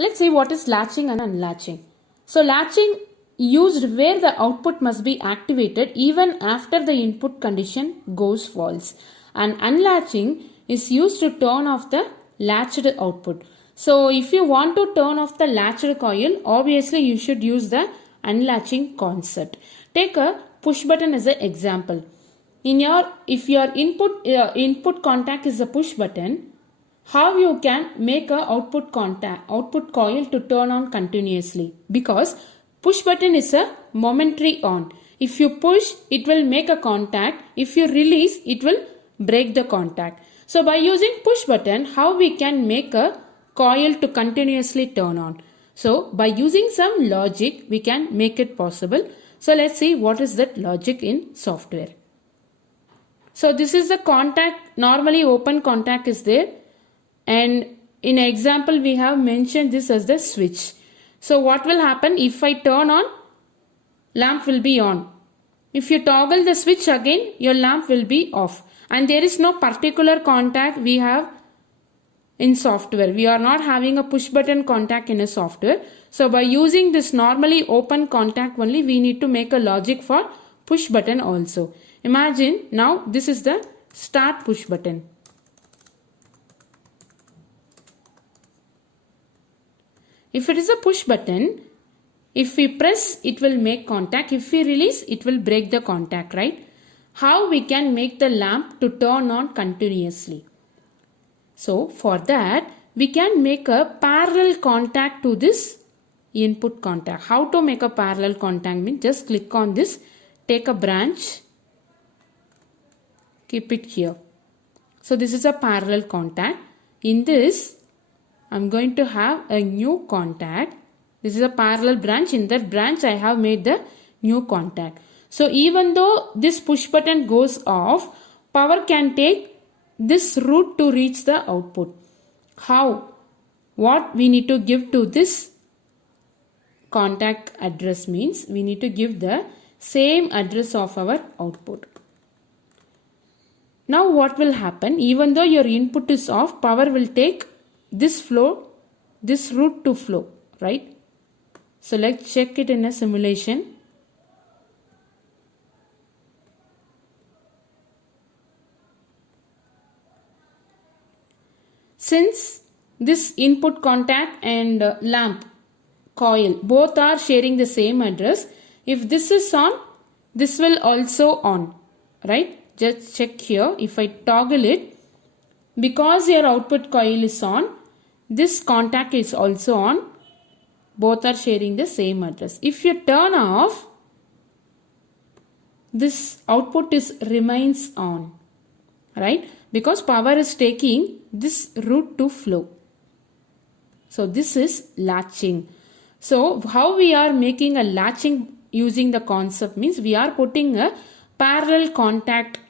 Let's see what is latching and unlatching. So latching used where the output must be activated even after the input condition goes false, and unlatching is used to turn off the latched output. So if you want to turn off the latched coil, obviously you should use the unlatching concept. Take a push button as an example. If your input contact is a push button, how you can make a output coil to turn on continuously? Because push button is a momentary on. If you push, it will make a contact. If you release, it will break the contact. So by using push button, how we can make a coil to continuously turn on? So by using some logic, we can make it possible. So let's see what is that logic in software. So this is the contact. Normally open contact is there. And in example, we have mentioned this as the switch. So what will happen if I turn on? Lamp will be on. If you toggle the switch again, your lamp will be off. And there is no particular contact we have in software. We are not having a push button contact in a software. So by using this normally open contact only, we need to make a logic for push button also. Imagine now this is the start push button. If it is a push button, if we press, it will make contact. If we release, it will break the contact, right? How we can make the lamp to turn on continuously? So for that, we can make a parallel contact to this input contact. How to make a parallel contact means just click on this, take a branch, keep it here. So this is a parallel contact. In this, I'm going to have a new contact. This is a parallel branch. In that branch, I have made the new contact. So even though this push button goes off, power can take this route to reach the output. How? What we need to give to this contact address means we need to give the same address of our output. Now what will happen? Even though your input is off, power will take this route to flow, right? So let's check it in a simulation. Since this input contact and lamp coil both are sharing the same address, if this is on, this will also on, right? Just check here. If I toggle it, because your output coil is on, this contact is also on. Both are sharing the same address. If you turn off, this output remains on, right? Because power is taking this route to flow. So this is latching. So how we are making a latching using the concept means we are putting a parallel contact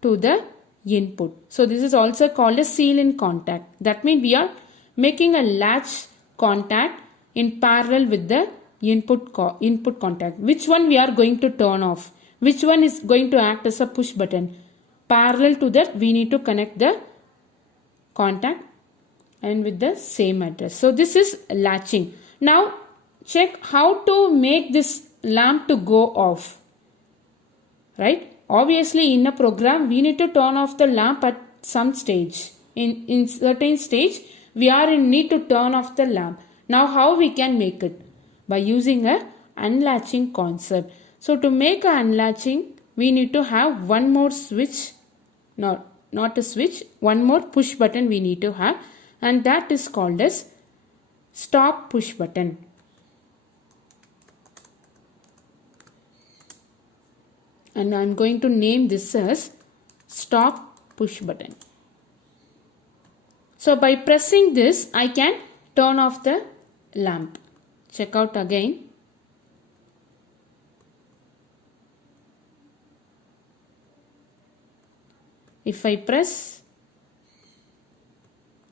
to the input. So this is also called a seal-in contact. That means we are making a latch contact in parallel with the input contact. Which one we are going to turn off? Which one is going to act as a push button? Parallel to that, we need to connect the contact and with the same address. So this is latching. Now check how to make this lamp to go off, right? Obviously in a program, we need to turn off the lamp at some stage. In certain stage, we are in need to turn off the lamp. Now how we can make it? By using a unlatching concept. So to make a unlatching, we need to have one more switch, not a switch, one more push button we need to have, and that is called as stop push button. And I'm going to name this as stop push button. So by pressing this, I can turn off the lamp. Check out again. If I press,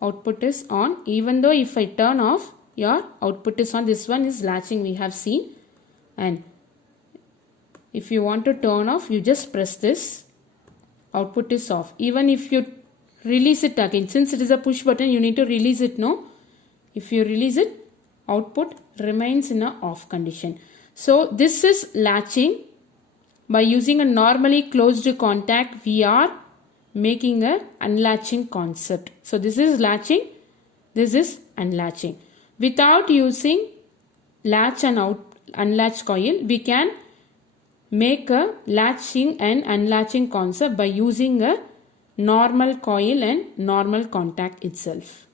output is on. Even though if I turn off, your output is on. This one is latching, we have seen. And if you want to turn off, you just press this. Output is off. Even if you release it again, since it is a push button, you need to release it, no? If you release it, output remains in a off condition. So this is latching. By using a normally closed contact, we are making a unlatching concept. So this is latching, this is unlatching. Without using latch and unlatch coil, we can make a latching and unlatching concept by using a normal coil and normal contact itself.